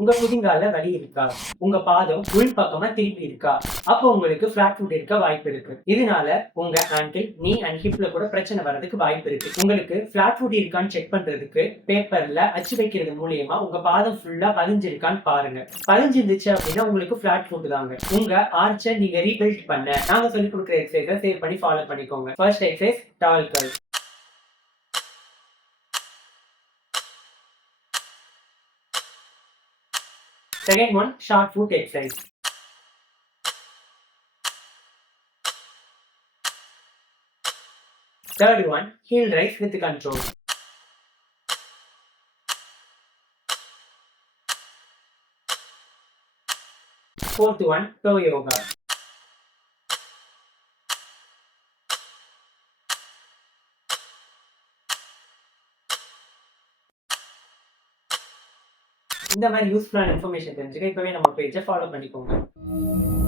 உங்க முதுகால வலி இருக்கா? உங்க பாதம் உள் பக்கமா திரும்பி இருக்கா? அப்போ உங்களுக்கு பிளாட் ஃபுட் இருக்க வாய்ப்பு இருக்கு. இதனால உங்க ஆங்கிள், நீ அண்ட் ஹிப்ல கூட பிரச்சனை வரதுக்கு வாய்ப்பு இருக்கு. உங்களுக்கு பிளாட் ஃபுட் இருக்கான்னு செக் பண்றதுக்கு பேப்பர்ல அச்சு வைக்கிறது மூலியமா உங்க பாதம் ஃபுல்லா பதிஞ்சிருக்கான்னு பாருங்க. பதிஞ்சிருந்துச்சு அப்படின்னா உங்களுக்கு பிளாட் ஃபுட் தாங்க. உங்க ஆர்ச்சை நீங்க ரீபில்ட் பண்ண நாங்க சொல்லி கொடுக்குற எக்ஸசைஸை சேவ் பண்ணி ஃபாலோ பண்ணிக்கோங்க. First exercise doll curl. Second one, short foot exercise. Third one, heel rise with control. Fourth one, toe yoga. இந்த மாதிரி யூஸ்ஃபுல்லான இன்ஃபர்மேஷன் தெரிஞ்சுக்க இப்பவே நம்ம பேஜை ஃபாலோ பண்ணிக்கோங்க.